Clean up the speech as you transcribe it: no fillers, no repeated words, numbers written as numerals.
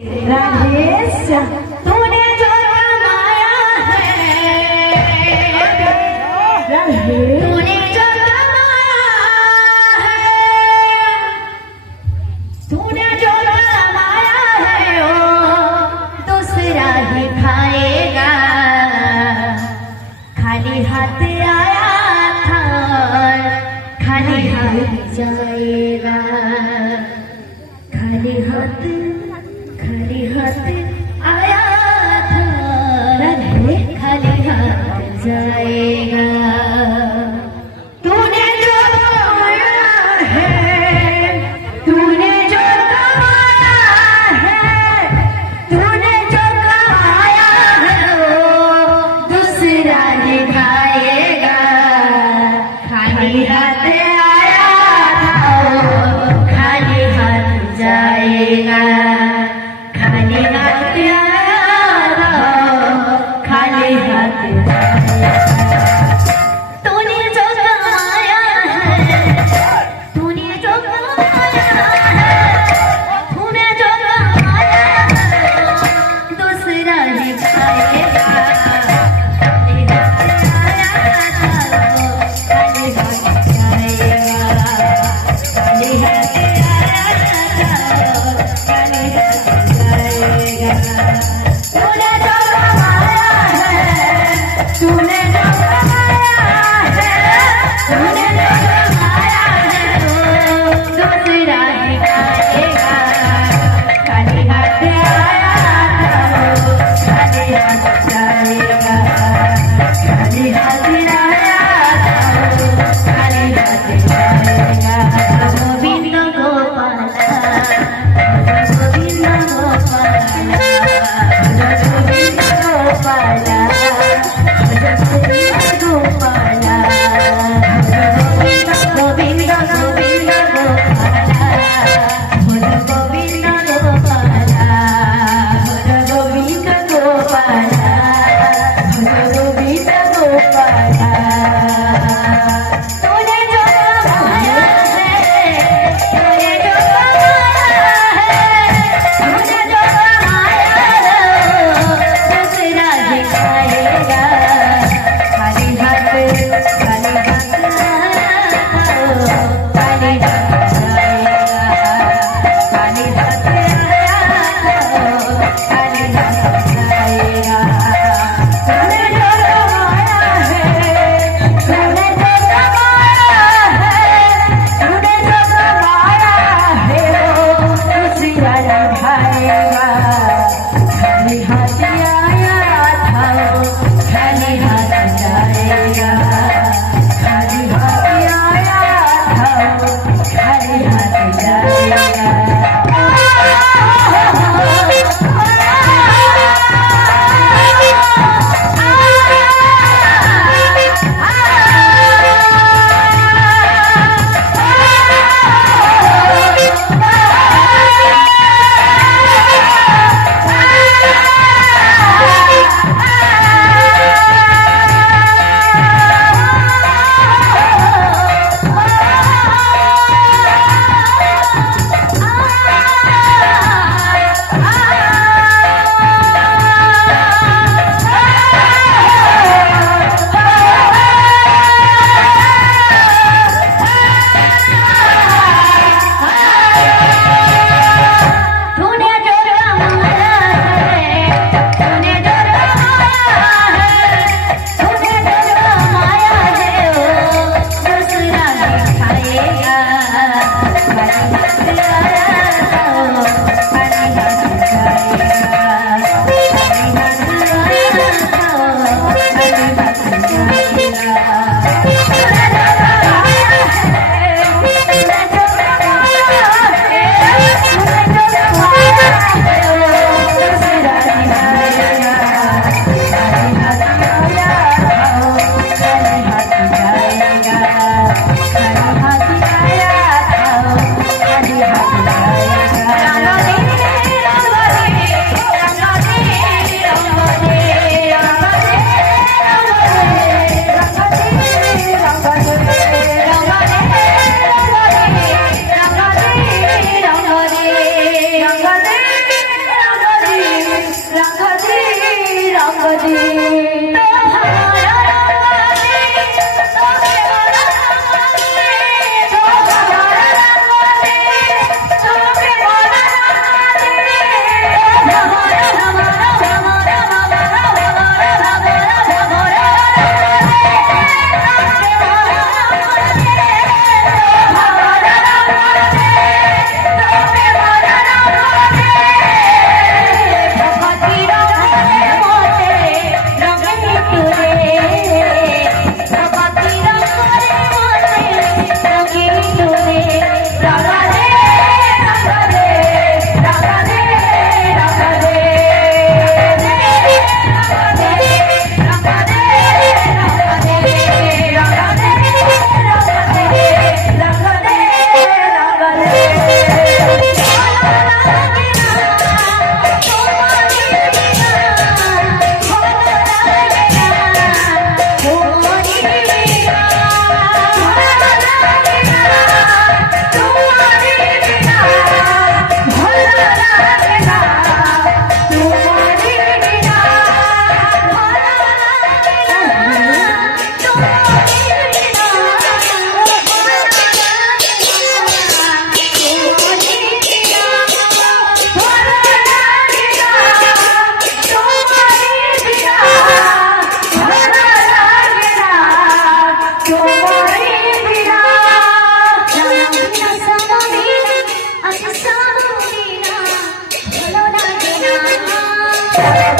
राजेश तूने जो कमाया है तूने जो कमाया है तूने जो कमाया है ओ दूसरा ही खाएगा। खाली हाथ आया था खाली हाथ जाएगा। खाली हाथ आया था खाली हाथ जाएगा। तूने जो कमाया है तूने जो कमाया है तूने जो कमाया है वो दूसरा ही खाएगा। खाली हाथ आया था वो खाली हाथ जाएगा। खाली हाथ आया था खाली हाथ तूने जो कमाया है तूने जो कमाया है तूने जो कमाया है दूसरा ही खाएगा। खाली हाथ आया था खाली हाथ जाएगा। खाली हाथ आया था खाली हाथ तूने जो कमाया है तूने जो कमाया है तूने जो कमाया है तो दूसरा ही खाएगा। खाली हाथ आया था खाली हाथ जाएगा। खाली हाथ आया था खाली हाथ जाएगा। गोविंद गोपाल गोविंद गोपाल Thank you.